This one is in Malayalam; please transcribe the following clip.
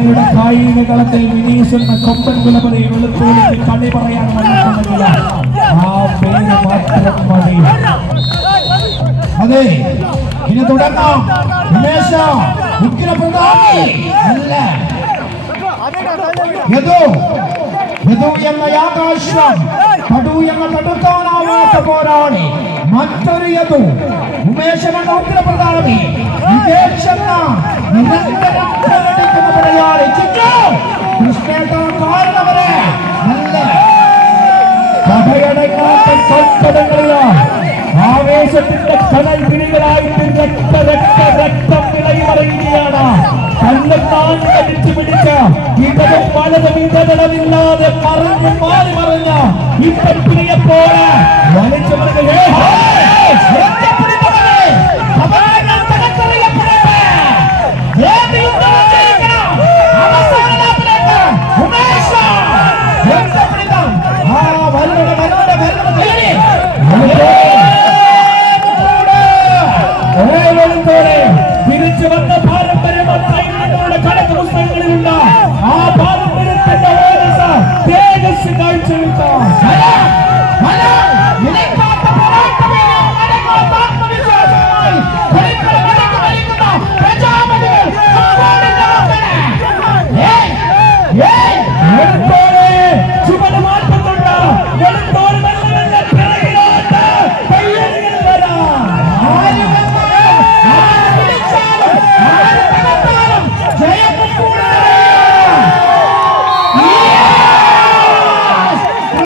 നായരുടെ കായിക കളത്തിൽ വിനീഷ് എന്ന കൊമ്പൻ കുലപതി വെളുത്തോളിക്ക് കളി പറയാൻ വന്നിട്ടുണ്ടെങ്കിൽ ആ പേര് മാത്രം മതി. അതെ, ഇനി തുടങ്ങാം. ഉമേഷ ഉഗ്രപ്രതാപി അല്ല യദു എന്ന ആകാശം, തടു എന്ന തടുക്കാനാവാത്ത പോരാളി, മറ്റൊരു യദു. ഉമേശൻ എന്ന ഉഗ്രപ്രതാപി, വിജേഷ് എന്ന നിരന്തരം പ്രകടിക്കുന്ന പോരാളി. കൃഷ്ണേട്ട കാരണവരെ നല്ല കഥയടങ്ങാത്ത കൽപ്പനകളില ആവേശത്തിന്റെ കടൽ പിടികളായിട്ട് രക്തം വിളയുമറിയുകയാണ്. കല്ലെത്താൻ കടിച്ചു പിടിച്ച ഇടതും വലതും ഇടതടവില്ലാതെ മറിഞ്ഞ് മാറി മറിഞ്ഞ ഇപ്പറ്റിയെ പോലെ വലിച്ചു മറിഞ്ഞ